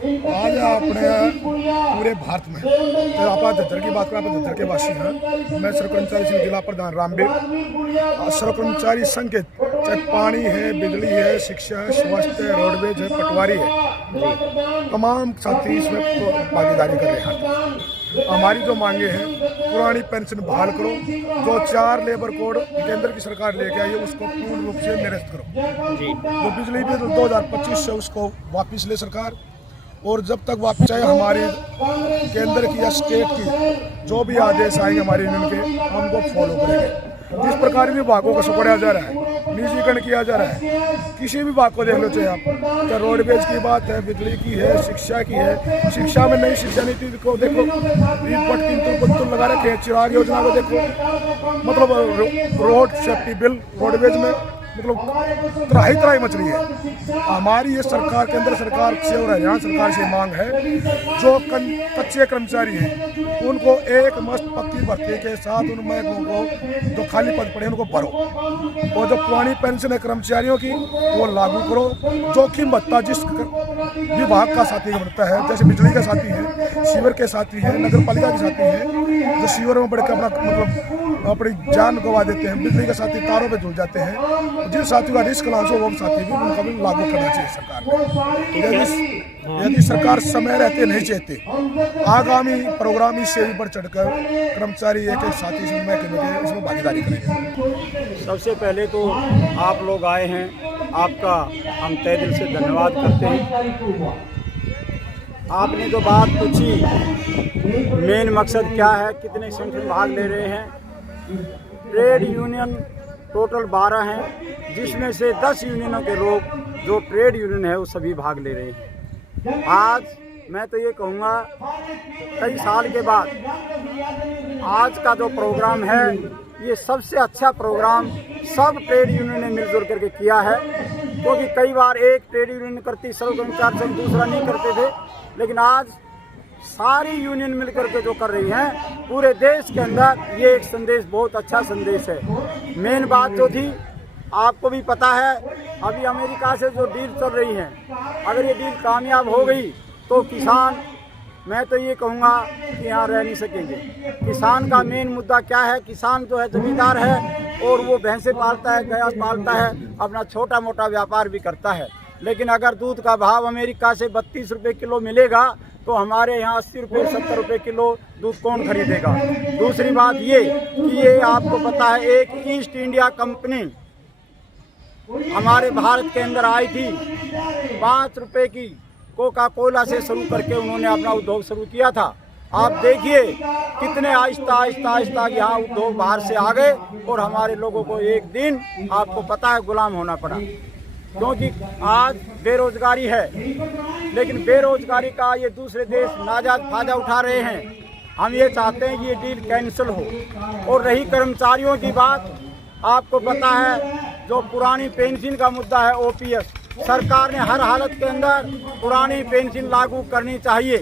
आज अपने पूरे भारत में तो आप झज्जर की बात करें, आप झज्जर के वासी हैं। मैं सड़क कर्मचारी संघ जिला प्रधान रामबीर। सड़क कर्मचारी संघ के चाहे पानी है, बिजली है, शिक्षा है, स्वास्थ्य है, रोडवेज है, पटवारी है, तमाम साथी इसमें भागीदारी कर रहे हैं। हमारी जो मांगे हैं, पुरानी पेंशन बहाल करो, जो 4 लेबर कोड केंद्र की सरकार लेके आई है उसको पूर्ण रूप से निरस्त करो। जो बिजली बिल 2025 से उसको वापस ले सरकार, और जब तक वापस चाहे हमारी केंद्र की या स्टेट की जो भी आदेश आएंगे हमारे यूनियन के, हम उनको फॉलो करेंगे। जिस प्रकार विभागों को सपोर्टा जा रहा है, निजीकरण किया जा रहा है, किसी भी विभाग को देख लो, चाहे आप तो रोडवेज की बात है, बिजली की है, शिक्षा की है। शिक्षा में नई शिक्षा नीति को देखो, किंतु लगा रखे हैं। चिराग योजना को देखो, मतलब रोड सेफ्टी बिल रोडवेज में मतलब त्राही मच रही है। हमारी ये सरकार, केंद्र सरकार से और हरियाणा सरकार से मांग है, जो कच्चे कर्मचारी हैं उनको एक मस्त पक्की भर्ती के साथ उनमें को जो खाली पद पड़े उनको भरो, और जो पुरानी पेंशन है कर्मचारियों की वो लागू करो। जोखिम भत्ता जिस विभाग का साथी बनता है, जैसे बिजली का साथी है, सीवर के साथी है, नगर पालिका के साथी है, जो सीवर में बढ़कर अपना मतलब अपनी जान गंवा देते हैं, बिजली के साथी तारों पे जुड़ जाते हैं। जिन साथियों का रिस्क लांच हो वो साथी भी उनका भी लागू करना चाहिए सरकार को। यदि सरकार समय रहते नहीं चाहते, आगामी प्रोग्राम इससे भी बढ़ चढ़कर कर्मचारी एक साथी इसमें भागीदारी करेंगे। सबसे पहले तो आप लोग आए हैं, आपका हम तहे दिल से धन्यवाद करते हैं। आपने जो बात पूछी, मेन मकसद क्या है, कितने संगठन भाग ले रहे हैं। ट्रेड यूनियन टोटल 12 हैं, जिसमें से 10 यूनियनों के लोग जो ट्रेड यूनियन है वो सभी भाग ले रहे हैं। आज मैं तो ये कहूँगा, कई साल के बाद आज का जो प्रोग्राम है ये सबसे अच्छा प्रोग्राम सब ट्रेड यूनियन ने मिलजुल करके किया है। क्योंकि कई बार एक ट्रेड यूनियन करती, सड़क कर्मचारी संघ दूसरा नहीं करते थे, लेकिन आज सारी यूनियन मिलकर के जो कर रही हैं पूरे देश के अंदर, ये एक संदेश बहुत अच्छा संदेश है। मेन बात जो थी, आपको भी पता है, अभी अमेरिका से जो डील चल रही है, अगर ये डील कामयाब हो गई तो किसान, मैं तो ये कहूँगा कि यहाँ रह नहीं सकेंगे। किसान का मेन मुद्दा क्या है, किसान जो है जमींदार है और वो भैंसे पालता है, गाय पालता है, अपना छोटा मोटा व्यापार भी करता है। लेकिन अगर दूध का भाव अमेरिका से 32 रुपये किलो मिलेगा तो हमारे यहाँ 80 रुपये 70 रुपये किलो दूध कौन खरीदेगा। दूसरी बात ये कि ये आपको पता है, एक ईस्ट इंडिया कंपनी हमारे भारत के अंदर आई थी, 5 रुपये की कोका कोला से शुरू करके उन्होंने अपना उद्योग शुरू किया था। आप देखिए कितने आहिस्ता आहिस्ता आहिस्ता यहाँ उद्योग बाहर से आ गए और हमारे लोगों को एक दिन आपको पता है गुलाम होना पड़ा, क्योंकि आज बेरोजगारी है। लेकिन बेरोजगारी का ये दूसरे देश नाजायज फायदा उठा रहे हैं। हम ये चाहते हैं कि ये डील कैंसिल हो। और रही कर्मचारियों की बात, आपको पता है जो पुरानी पेंशन का मुद्दा है, ओपीएस, सरकार ने हर हालत के अंदर पुरानी पेंशन लागू करनी चाहिए।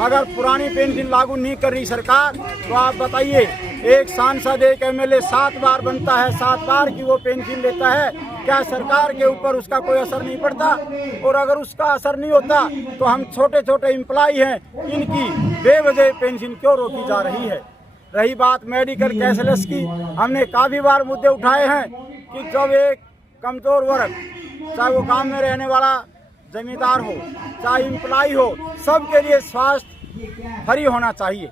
अगर पुरानी पेंशन लागू नहीं कर रही सरकार, तो आप बताइए, एक सांसद एक एमएलए 7 बार बनता है, 7 बार की वो पेंशन लेता है, क्या सरकार के ऊपर उसका कोई असर नहीं पड़ता? और अगर उसका असर नहीं होता तो हम छोटे छोटे एम्प्लॉय हैं, इनकी बेवजह पेंशन क्यों रोकी जा रही है। रही बात मेडिकल कैशलेस की, हमने काफ़ी बार मुद्दे उठाए हैं कि जब एक कमज़ोर वर्ग, चाहे वो गांव में रहने वाला जमींदार हो, चाहे एम्प्लॉय हो, सबके लिए स्वास्थ्य फ्री होना चाहिए।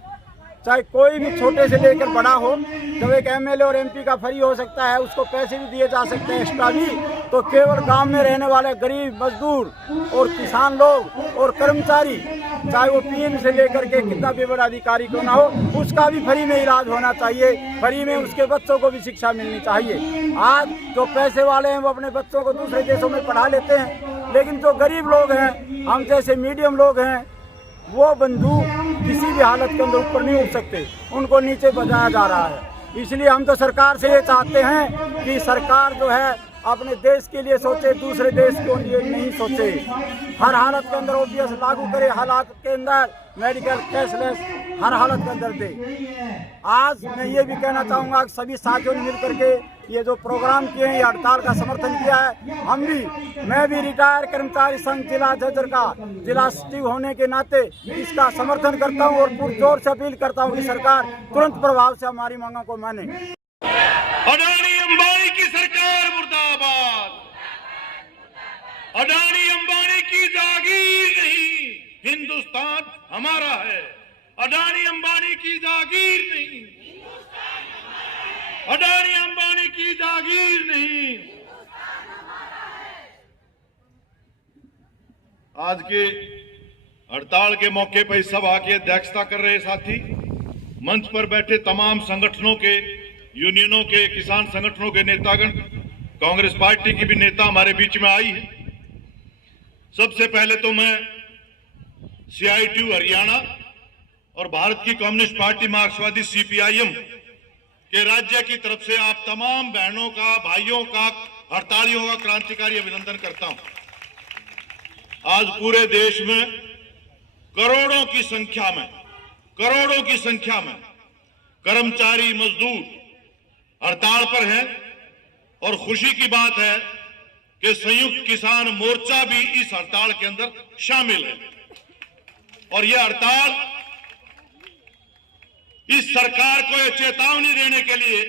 चाहे कोई भी छोटे से लेकर बड़ा हो, जब एक एमएलए और एमपी का फ्री हो सकता है, उसको पैसे भी दिए जा सकते हैं एक्स्ट्रा भी, तो केवल गांव में रहने वाले गरीब मजदूर और किसान लोग और कर्मचारी, चाहे वो पीएम से लेकर के कितना भी बड़ा अधिकारी क्यों ना हो, उसका भी फ्री में इलाज होना चाहिए, फ्री में उसके बच्चों को भी शिक्षा मिलनी चाहिए। आज जो पैसे वाले हैं वो अपने बच्चों को दूसरे देशों में पढ़ा लेते हैं, लेकिन जो गरीब लोग हैं, हम जैसे मीडियम लोग हैं, वो बंधु किसी भी हालत के अंदर ऊपर नहीं उठ सकते, उनको नीचे बजाया जा रहा है। इसलिए हम तो सरकार से ये चाहते हैं कि सरकार जो है अपने देश के लिए सोचे, दूसरे देश के लिए नहीं सोचे। हर हालत के अंदर ओपीएस लागू करे, हालात के अंदर मेडिकल कैशलेस हर हालत के अंदर दे। आज मैं ये भी कहना चाहूँगा कि सभी साथियों ने मिलकर के ये जो प्रोग्राम किए हैं, ये हड़ताल का समर्थन किया है। मैं भी रिटायर कर्मचारी संघ जिला झज्जर का जिला सचिव होने के नाते इसका समर्थन करता हूँ और पुरजोर से अपील करता हूँ कि सरकार तुरंत प्रभाव से हमारी मांगों को माने। अडानी अंबानी की सरकार मुर्दाबाद। अडानी अंबानी की जागीर नहीं, हिंदुस्तान हमारा है। अडानी अंबानी की जागीर नहीं, अडानी अंबानी की जागीर नहीं। आज के हड़ताल के मौके पर इस सभा की अध्यक्षता कर रहे साथी, मंच पर बैठे तमाम संगठनों के, यूनियनों के, किसान संगठनों के नेतागण, कांग्रेस पार्टी की भी नेता हमारे बीच में आई है। सबसे पहले तो मैं CITU हरियाणा और भारत की कम्युनिस्ट पार्टी मार्क्सवादी CPIM के राज्य की तरफ से आप तमाम बहनों का, भाइयों का, हड़तालियों का क्रांतिकारी अभिनंदन करता हूं। आज पूरे देश में करोड़ों की संख्या में कर्मचारी मजदूर हड़ताल पर हैं और खुशी की बात है कि संयुक्त किसान मोर्चा भी इस हड़ताल के अंदर शामिल है। और यह हड़ताल इस सरकार को यह चेतावनी देने के लिए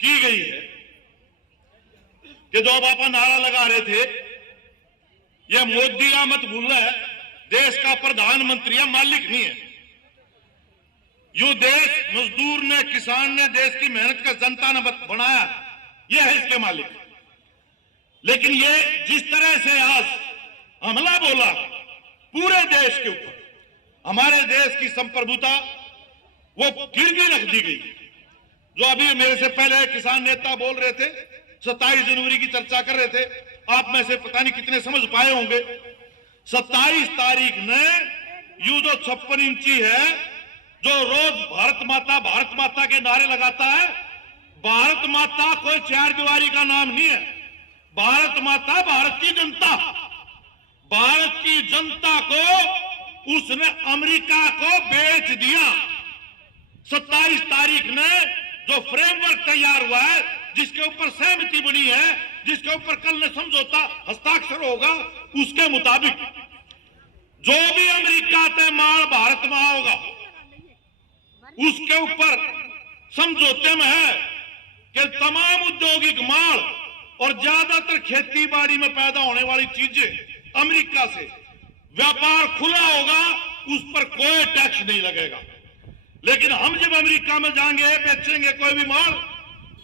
की गई है कि जो बापा नारा लगा रहे थे, यह मोदी का मत भूलना है, देश का प्रधानमंत्री है, मालिक नहीं है। यो देश मजदूर ने, किसान ने, देश की मेहनत का जनता ने बनाया, यह है इसके मालिक। लेकिन ये जिस तरह से आज हमला बोला पूरे देश के ऊपर, हमारे देश की संप्रभुता वो गिरवी रख दी गई। जो अभी मेरे से पहले किसान नेता बोल रहे थे, 27 जनवरी की चर्चा कर रहे थे, आप में से पता नहीं कितने समझ पाए होंगे। 27 तारीख ने यू जो 56 इंची है, जो रोज भारत माता के नारे लगाता है, भारत माता कोई चार दीवारी का नाम नहीं है। भारत माता भारत की जनता को उसने अमेरिका को बेच दिया। 27 तारीख ने जो फ्रेमवर्क तैयार हुआ है, जिसके ऊपर सहमति बनी है, जिसके ऊपर कल ने समझौता हस्ताक्षर होगा, उसके मुताबिक जो भी अमेरिका से माल भारत में आओगा, उसके ऊपर समझौते में है कि तमाम औद्योगिक माल और ज्यादातर खेती बाड़ी में पैदा होने वाली चीजें अमेरिका से व्यापार खुला होगा, उस पर कोई टैक्स नहीं लगेगा। लेकिन हम जब अमेरिका में जाएंगे, बेचेंगे कोई भी माल,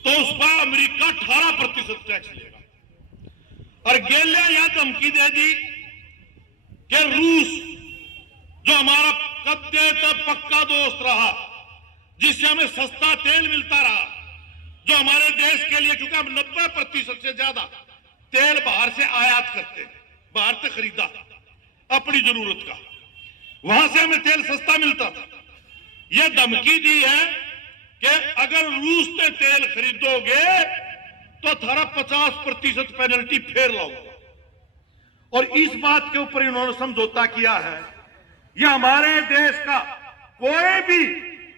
तो उस पर अमेरिका 18% टैक्स लेगा। और गेलिया यह धमकी दे दी कि रूस, जो हमारा कद्दे तक पक्का दोस्त रहा, जिससे हमें सस्ता तेल मिलता रहा, जो हमारे देश के लिए, क्योंकि हम 90% से ज्यादा तेल बाहर से आयात करते हैं, बाहर से खरीदा अपनी जरूरत का, वहां से हमें तेल सस्ता मिलता था। यह धमकी दी है कि अगर रूस से तेल खरीदोगे तो थारा 50% पेनल्टी फेर लाऊंगा। और इस बात के ऊपर इन्होंने समझौता किया है। यह हमारे देश का कोई भी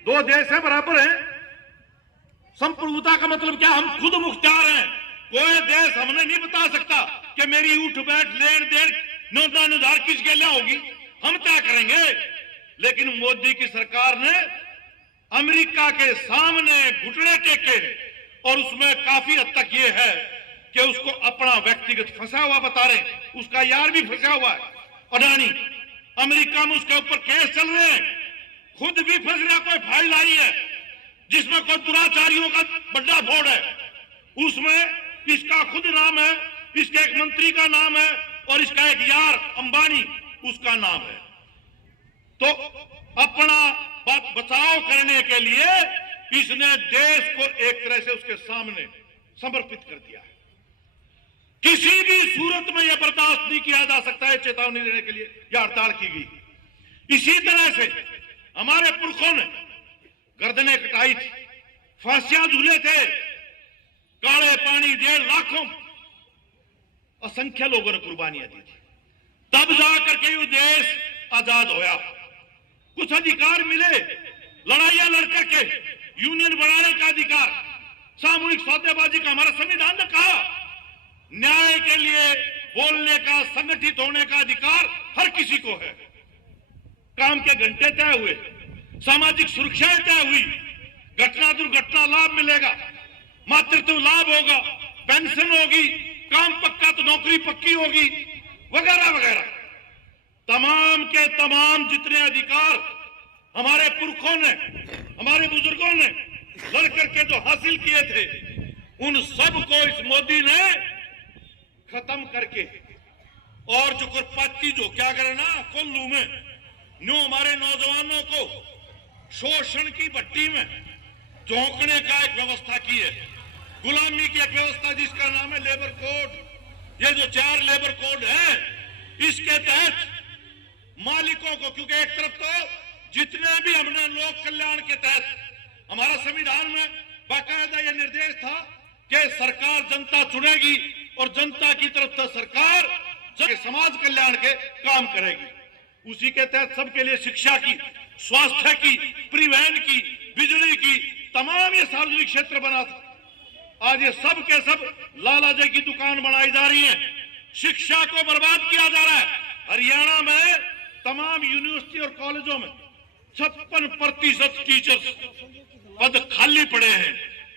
दो देश है बराबर है। संप्रभुता का मतलब क्या? हम खुद मुख्तार हैं। कोई देश हमें नहीं बता सकता कि मेरी उठ बैठ लेन देन नौदानुदार किसके लिए होगी, हम क्या करेंगे। लेकिन मोदी की सरकार ने अमेरिका के सामने घुटने टेके और उसमें काफी हद तक ये है कि उसको अपना व्यक्तिगत फंसा हुआ बता रहे, उसका यार भी फंसा हुआ है अडानी। अमेरिका में उसके ऊपर केस चल रहे हैं, खुद भी फंस रहा। कोई फाइल आई है जिसमें कोई दुराचारियों का बड़ा फोड़ है, उसमें इसका खुद नाम है, इसके एक मंत्री का नाम है और इसका एक यार अंबानी उसका नाम है। तो अपना बचाव करने के लिए इसने देश को एक तरह से उसके सामने समर्पित कर दिया है। किसी भी सूरत में यह बर्दाश्त नहीं किया जा सकता है। चेतावनी देने के लिए यह हड़ताल की गई। इसी तरह से हमारे पुरखों ने गर्दनें कटाई थी, फांसियां झूले थे, काले पानी दे लाखों असंख्य लोगों ने कुर्बानियां दी थी। तब जाकर के ये देश आजाद होया। कुछ अधिकार मिले, लड़ाइयां लड़ करके यूनियन बनाने का अधिकार, सामूहिक सौदेबाजी का हमारा संविधान ने कहा, न्याय के लिए बोलने का, संगठित होने का अधिकार हर किसी को है। काम के घंटे तय हुए, सामाजिक सुरक्षाएं तय हुई, घटना दुर्घटना लाभ मिलेगा, मातृत्व लाभ होगा, पेंशन होगी, काम पक्का तो नौकरी पक्की होगी, वगैरह वगैरह। तमाम के तमाम जितने अधिकार हमारे पुरखों ने, हमारे बुजुर्गों ने लड़ करके जो हासिल किए थे, उन सब को इस मोदी ने खत्म करके, और जो कुरपाती जो क्या करे ना कोल्लू में, न्यू हमारे नौजवानों को शोषण की भट्टी में झोंकने का एक व्यवस्था की है, गुलामी की एक व्यवस्था जिसका नाम है लेबर कोड। ये जो 4 लेबर कोड है, इसके तहत मालिकों को, क्योंकि एक तरफ तो जितने भी हमने लोक कल्याण के तहत हमारा संविधान में बाकायदा यह निर्देश था कि सरकार जनता चुनेगी और जनता की तरफ से सरकार समाज कल्याण के काम करेगी। उसी के तहत सबके लिए शिक्षा की, स्वास्थ्य की, परिवहन की, बिजली की, तमाम ये सार्वजनिक क्षेत्र बना था। आज ये सब के सब लालाजी की दुकान बनाई जा रही है, शिक्षा को बर्बाद किया जा रहा है। हरियाणा में तमाम यूनिवर्सिटी और कॉलेजों में 56% टीचर्स पद खाली पड़े हैं,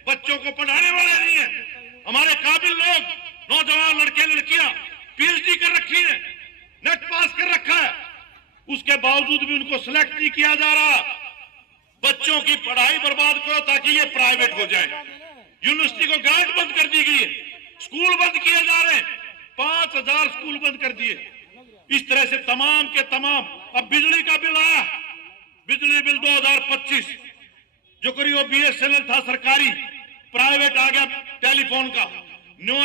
बच्चों को पढ़ाने वाले नहीं है। हमारे काबिल लोग, नौजवान लड़के लड़कियां पीएचडी कर रखी है, नेट पास कर रखा है, उसके बावजूद भी उनको सिलेक्ट नहीं किया जा रहा। बच्चों की पढ़ाई बर्बाद करो ताकि ये प्राइवेट हो जाए। यूनिवर्सिटी को ग्रांट बंद कर दी गई है, स्कूल बंद किए जा रहे हैं, 5000 स्कूल बंद कर दिए। इस तरह से तमाम के तमाम। अब बिजली का बिल आया, बिजली बिल 2025, जो करीब बीएसएनएल था सरकारी, प्राइवेट आ गया टेलीफोन का। न्यू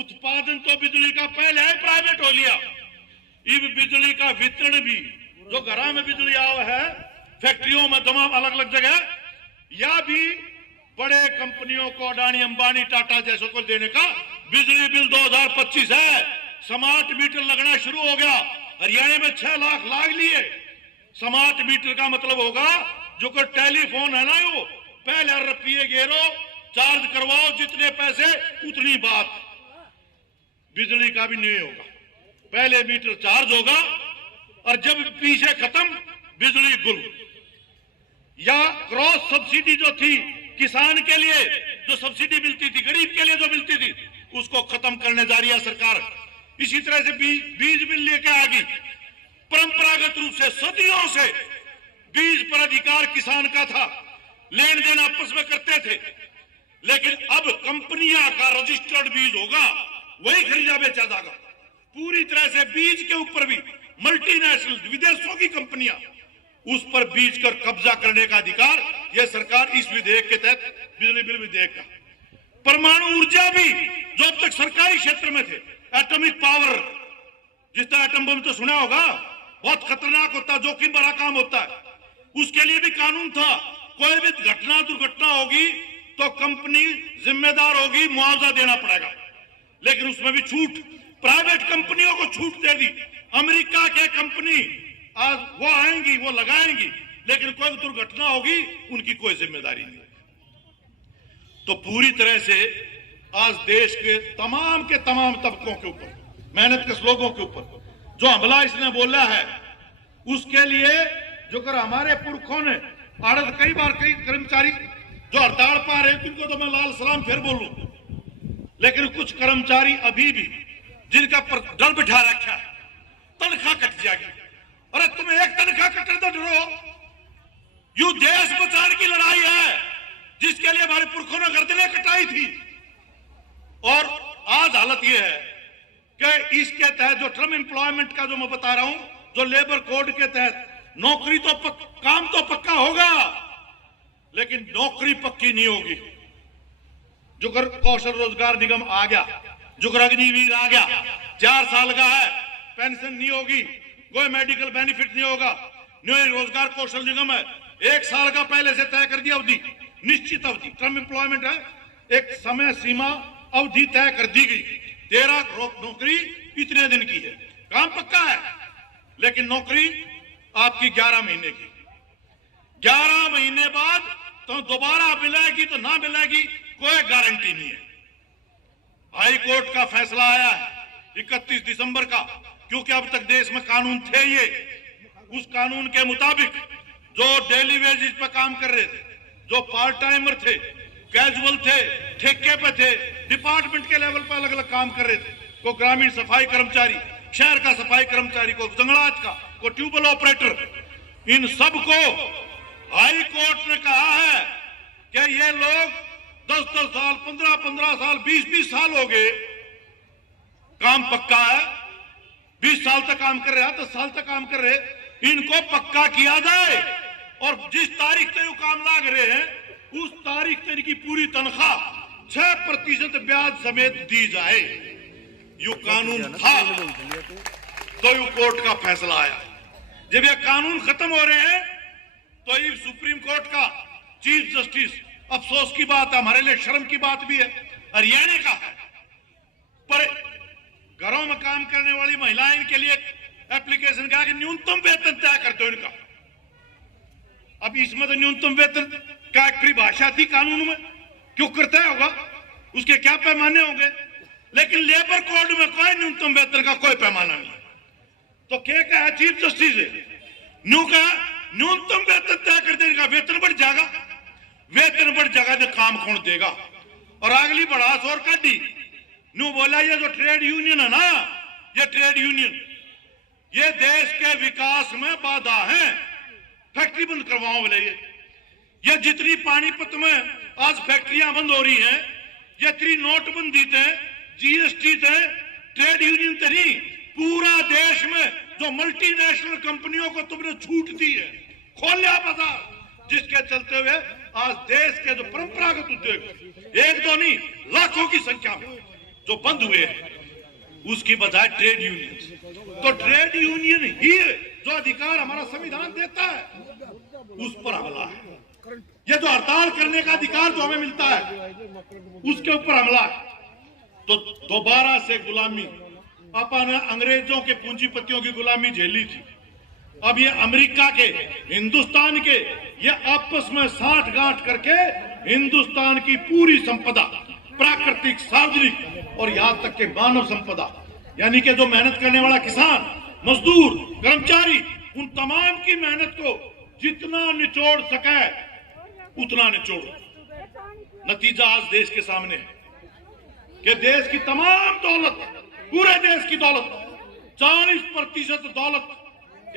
उत्पादन तो बिजली का पहले है प्राइवेट हो लिया, इब बिजली का वितरण भी, जो घरों में बिजली आया है, फैक्ट्रियों में तमाम अलग अलग जगह, या भी बड़े कंपनियों को, अडानी अंबानी टाटा जैसों को देने का बिजली बिल 2025 है। स्मार्ट मीटर लगना शुरू हो गया, हरियाणा में 6 लाख लाग लिए। स्मार्ट मीटर का मतलब होगा जो कोई टेलीफोन है ना, वो पहले रुपये गेरो, चार्ज करवाओ, जितने पैसे उतनी बात। बिजली का भी नहीं होगा, पहले मीटर चार्ज होगा और जब पीछे खत्म बिजली गुल। या क्रॉस सब्सिडी जो थी किसान के लिए, जो सब्सिडी मिलती थी, गरीब के लिए जो मिलती थी, उसको खत्म करने जा रही है सरकार। इसी तरह से बीज बिल लेके आ गई। परंपरागत रूप से सदियों से बीज पर अधिकार किसान का था, लेन देन आपस में करते थे, लेकिन अब कंपनियां का रजिस्टर्ड बीज होगा, वही खरीदा बेचा जाएगा। पूरी तरह से बीज के ऊपर भी मल्टीनेशनल विदेशों की कंपनियां, उस पर बीज कर कब्जा करने का अधिकार यह सरकार इस विधेयक के तहत बिजली बिल विधेयक का। परमाणु ऊर्जा भी जो अब तक सरकारी क्षेत्र में थे, एटॉमिक पावर, जिस तरह एटम बम तो सुना होगा, बहुत खतरनाक होता है, जोखिम भरा काम होता है, उसके लिए भी कानून था। कोई भी घटना दुर्घटना होगी तो कंपनी जिम्मेदार होगी, मुआवजा देना पड़ेगा, लेकिन उसमें भी छूट, प्राइवेट कंपनियों को छूट दे दी। अमेरिका के कंपनी आज वो आएंगी, वो लगाएंगी, लेकिन कोई दुर्घटना होगी उनकी कोई जिम्मेदारी नहीं। तो पूरी तरह से आज देश के तमाम तबकों के ऊपर, मेहनत के लोगों के ऊपर जो हमला इसने बोला है, उसके लिए जो कर हमारे पुरखों ने आड़त, कई बार कई कर्मचारी जो हड़ताल पा रहे हैं, उनको तो मैं लाल सलाम फिर बोलूं, लेकिन कुछ कर्मचारी अभी भी जिनका डर बिठा रखा है, तनख्वाह कट जाएगी। अरे तुम्हें एक तनख्वाह कटने तो डरो, यू देश बचाने की लड़ाई है जिसके लिए हमारे पुरखों ने गर्दनें कटाई थी। और आज हालत यह है कि इसके तहत जो टर्म एम्प्लॉयमेंट का जो मैं बता रहा हूं, जो लेबर कोड के तहत नौकरी तो काम तो पक्का होगा, लेकिन नौकरी पक्की नहीं होगी। जो कर कौशल रोजगार निगम आ गया, जो कर अग्निवीर आ गया, 4 साल का है, पेंशन नहीं होगी, कोई मेडिकल बेनिफिट नहीं होगा। न्यू रोजगार कौशल निगम है, 1 साल का पहले से तय कर दिया अवधि, निश्चित अवधि, टर्म एम्प्लॉयमेंट है, एक समय सीमा अवधि तय कर दी गई। 13 नौकरी इतने दिन की है, काम पक्का है, लेकिन नौकरी आपकी 11 महीने की। 11 महीने बाद तो दोबारा मिलेगी तो ना मिलेगी, कोई गारंटी नहीं है। हाई कोर्ट का फैसला आया है 31 दिसंबर का, क्योंकि अब तक देश में कानून थे ये। उस कानून के मुताबिक जो डेली वेजेस पे काम कर रहे थे, जो पार्ट टाइमर थे, कैजुअल थे, ठेके पे थे, डिपार्टमेंट के लेवल पर अलग अलग काम कर रहे थे, को ग्रामीण सफाई कर्मचारी, शहर का सफाई कर्मचारी, को जंगलात का, को ट्यूबवेल ऑपरेटर, इन सबको हाई कोर्ट ने कहा है कि ये लोग 10-10 साल, 15-15 साल, 20-20 साल हो गए, काम पक्का है, 20 साल तक काम कर रहे हैं, 10 साल तक काम कर रहे हैं, इनको पक्का किया जाए और जिस तारीख से वो काम लाग रहे हैं उस तारीख से इनकी पूरी तनख्वाह 6% ब्याज समेत दी जाए। यो कानून था तो ये कोर्ट का फैसला आया। जब ये कानून खत्म हो रहे हैं तो ये सुप्रीम कोर्ट का चीफ जस्टिस, अफसोस की बात है, हमारे लिए शर्म की बात भी है, हरियाणा का है, पर घरों में काम करने वाली महिलाएं के लिए एप्लीकेशन कहा कि न्यूनतम वेतन तय कर दो इनका। अब इसमें तो न्यूनतम वेतन का एक परिभाषा थी कानून में, क्यों करता होगा, उसके क्या पैमाने होंगे, लेकिन लेबर कोड में कोई न्यूनतम वेतन का कोई पैमाना नहीं। तो क्या कहा चीफ जस्टिस ने, न्यू कहा न्यूनतम वेतन तय कर देने का, वेतन बढ़ जाएगा, वेतन बढ़ जाएगा तो काम कौन देगा। और अगली बढ़ास और काटी, न्यू बोला ये जो ट्रेड यूनियन है ना, ये ट्रेड यूनियन ये देश के विकास में बाधा है, फैक्ट्री बंद करवाओ बोले। ये जितनी पानीपत में आज फैक्ट्रियां बंद हो रही हैं, ये इतनी नोटबंदी थे, जीएसटी थे, ट्रेड यूनियन थे नहीं, पूरा देश में जो मल्टीनेशनल कंपनियों को तुमने छूट दी है, खोलिया बाजार, जिसके चलते हुए आज देश के जो परंपरागत उद्योग एक दो नहीं लाखों की संख्या में जो बंद हुए हैं, उसकी बजाय ट्रेड यूनियन। तो ट्रेड यूनियन ही जो अधिकार हमारा संविधान देता है उस पर हमला है। ये जो हड़ताल करने का अधिकार जो हमें मिलता है उसके ऊपर हमला है। तो दोबारा से गुलामी, अपन अंग्रेजों के पूंजीपतियों की गुलामी झेली थी, अब ये अमेरिका के, हिंदुस्तान के, ये आपस में साठ गांठ करके हिंदुस्तान की पूरी संपदा, प्राकृतिक, सार्वजनिक और यहां तक के मानव संपदा, यानी कि जो मेहनत करने वाला किसान, मजदूर, कर्मचारी, उन तमाम की मेहनत को जितना निचोड़ सके उतना निचोड़। नतीजा आज देश के सामने है कि देश की तमाम दौलत, पूरे देश की दौलत, 40% दौलत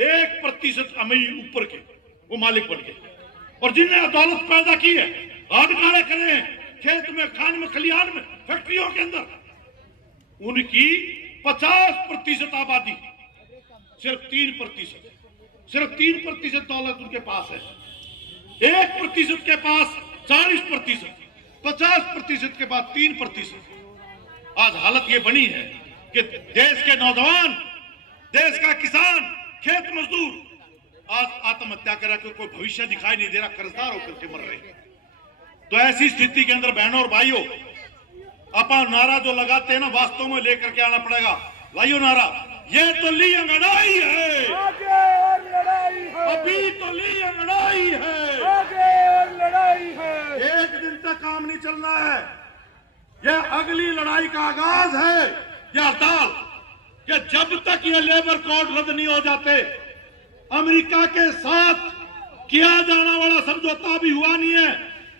1% अमीर ऊपर के वो मालिक बन गए, और जिन्हें दौलत पैदा की है, हाथ काले करे हैं, खेत में, खान में, खलिहान में, फैक्ट्रियों के अंदर, उनकी 50% आबादी, सिर्फ 3% दौलत उनके पास है। 1% के पास 40%, 50% के पास 3%। आज हालत ये बनी है कि देश के नौजवान, देश का किसान, खेत मजदूर आज आत्महत्या करा के कोई भविष्य दिखाई नहीं दे रहा, कर्जदार होकर के मर रहे। तो ऐसी स्थिति के अंदर बहनों और भाइयों, अपन नारा जो लगाते हैं ना, वास्तव में लेकर के आना पड़ेगा। लाइयो नारा, ये तो ली अंगड़ाई है, आगे और लड़ाई है, अभी तो ली अंगड़ाई है, आगे और लड़ाई है। एक दिन तक काम नहीं चलना है, यह अगली लड़ाई का आगाज है। यह हड़ताल कि जब तक ये लेबर कोड रद्द नहीं हो जाते, अमेरिका के साथ किया जाने वाला समझौता भी हुआ नहीं है,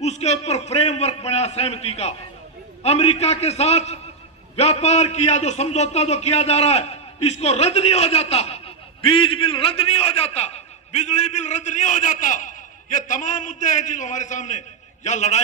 उसके ऊपर फ्रेमवर्क बना सहमति का, अमेरिका के साथ व्यापार किया जो समझौता जो किया जा रहा है, इसको रद्द नहीं हो जाता, बीज बिल रद्द नहीं हो जाता, बिजली बिल रद्द नहीं हो जाता, ये तमाम मुद्दे हैं जो हमारे सामने, यह लड़ाई